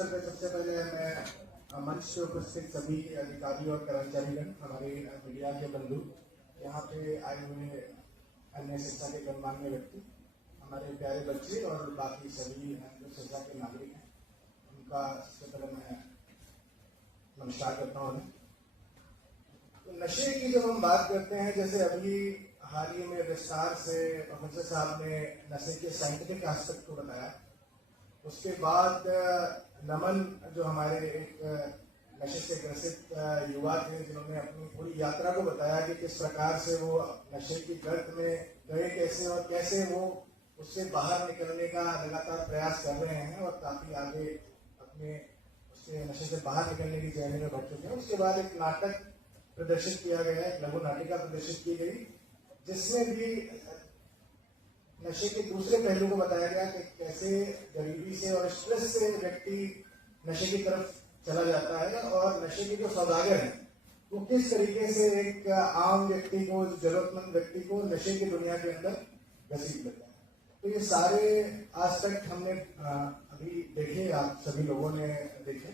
अवसर पे सबसे पहले मैं मंच से उपस्थित सभी अधिकारी और कर्मचारीगण, हमारे मीडिया के बंधु, यहाँ पे आए हुए अन्य शिक्षा के गणमान्य व्यक्ति, हमारे प्यारे बच्चे और बाकी सभी जो शिक्षा के नागरिक हैं, उनका सबसे पहले मैं नमस्कार करता हूँ। तो नशे की जब हम बात करते हैं, जैसे अभी हाल ही में विस्तार से प्रोफेसर साहब ने नशे के साइंटिफिक एस्पेक्ट को बताया, उसके बाद नमन जो हमारे एक नशे से ग्रसित युवा थे, जिन्होंने अपनी पूरी यात्रा को बताया कि किस प्रकार से वो नशे की गर्त में गए कैसे और कैसे वो उससे बाहर निकलने का लगातार प्रयास कर रहे हैं और काफी आगे अपने उससे नशे से बाहर निकलने की जर्नी में बढ़ चुके हैं। उसके बाद एक नाटक प्रदर्शित किया गया, एक लघु नाटिका प्रदर्शित की गई, जिसमें भी नशे के दूसरे पहलू को बताया गया कि कैसे गरीबी से और स्ट्रेस से व्यक्ति नशे की तरफ चला जाता है और नशे के जो सौदागर हैं वो किस तरीके से एक आम व्यक्ति को, जरूरतमंद व्यक्ति को नशे की दुनिया के अंदर घसीट लेता है। तो ये सारे एस्पेक्ट हमने अभी देखे, आप सभी लोगों ने देखे।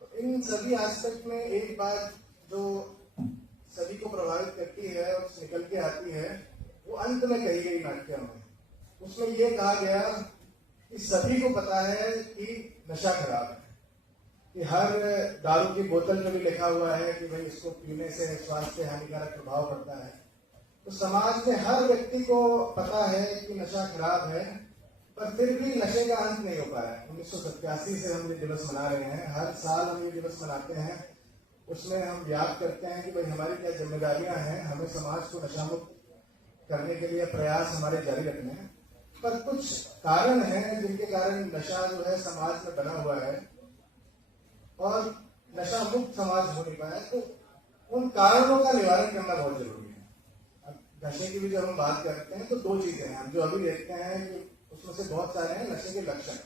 तो इन सभी एस्पेक्ट में एक बात जो सभी को प्रभावित करती है और निकल के आती है, वो अंत में कही गई नाट्य में। उसमें ये कहा गया कि सभी को पता है कि नशा खराब है, कि हर दारू की बोतल में भी लिखा हुआ है कि भाई इसको पीने से स्वास्थ्य हानिकारक प्रभाव पड़ता है। तो समाज में हर व्यक्ति को पता है कि नशा खराब है, पर फिर भी नशे का अंत नहीं हो पाया। 1987 से हम ये दिवस मना रहे हैं, हर साल हम ये दिवस मनाते हैं। उसमें हम याद करते हैं कि भाई हमारी क्या जिम्मेदारियां हैं, हमें समाज को नशा मुक्त करने के लिए प्रयास हमारे जारी रखने हैं। पर कुछ कारण हैं जिनके कारण नशा जो है समाज में बना हुआ है और नशा मुक्त समाज हो नहीं पाया। तो उन कारणों का निवारण करना बहुत जरूरी है। अब नशे की भी जब हम बात करते हैं तो दो चीजें हैं हम जो अभी देखते हैं कि उसमें से बहुत सारे हैं नशे के लक्षण।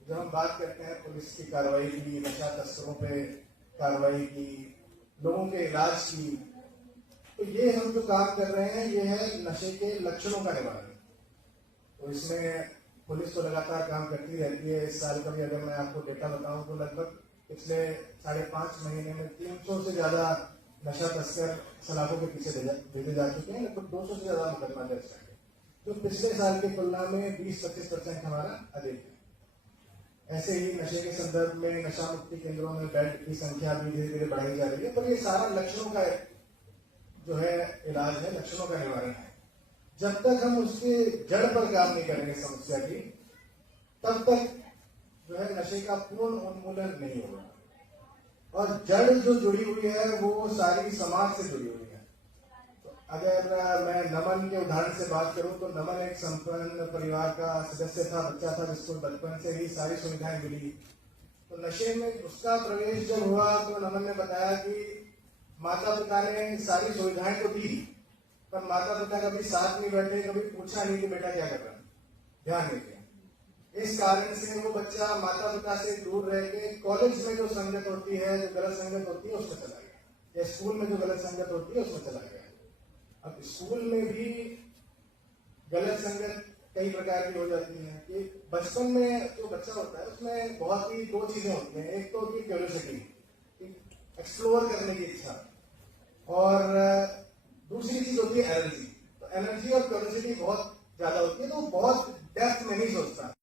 जब हम बात करते हैं पुलिस की कार्रवाई की, नशा तस्करों पे कार्रवाई की, लोगों के इलाज की, तो ये हम जो काम कर रहे हैं ये है नशे के लक्षणों का निवारण। तो इसमें पुलिस तो लगातार काम करती रहती है। इस साल का भी अगर मैं आपको डेटा बताऊं तो लगभग पिछले 5.5 महीने में 300 से ज्यादा नशा तस्कर सलाखों के पीछे भेजे जा चुके हैं। लगभग 200 से ज्यादा मुकदमा दर्ज है, जो पिछले साल की तुलना में 20-25% हमारा अधिक है। ऐसे ही नशे के संदर्भ में नशा मुक्ति केंद्रों में बेड की संख्या भी धीरे धीरे बढ़ाई जा रही है। पर ये सारा लक्षणों का जो है इलाज है, लक्षणों का निवारण है। जब तक हम उसके जड़ पर काम नहीं करेंगे समस्या की, तब तक जो है नशे का पूर्ण उन्मूलन नहीं होगा। और जड़ जो जुड़ी हुई है वो सारी समाज से जुड़ी हुई है। तो अगर मैं नमन के उदाहरण से बात करूं तो नमन एक संपन्न परिवार का सदस्य था, बच्चा था, जिसको बचपन से ही सारी सुविधाएं मिली। तो नशे में उसका प्रवेश जब हुआ तो नमन ने बताया कि माता पिता ने सारी सुविधाएं तो दी, पर माता पिता कभी साथ नहीं बैठे, कभी पूछा नहीं कि बेटा क्या कर रहा है, ध्यान नहीं दिया। इस कारण से वो बच्चा माता पिता से दूर रह के कॉलेज में जो संगत होती है, जो गलत संगत होती है, उसमें चला गया, या स्कूल में जो गलत संगत होती है उसमें चला गया। अब स्कूल में भी गलत संगत कई प्रकार की हो जाती है कि बचपन में जो बच्चा होता है उसमें बहुत ही दो चीजें होती हैं। एक तो होती है क्यूरियोसिटी, एक्सप्लोर करने की इच्छा, और दूसरी चीज होती है एनर्जी। तो एनर्जी और क्यूरियोसिटी बहुत ज्यादा होती है, तो वो बहुत डेप्थ में नहीं सोचता।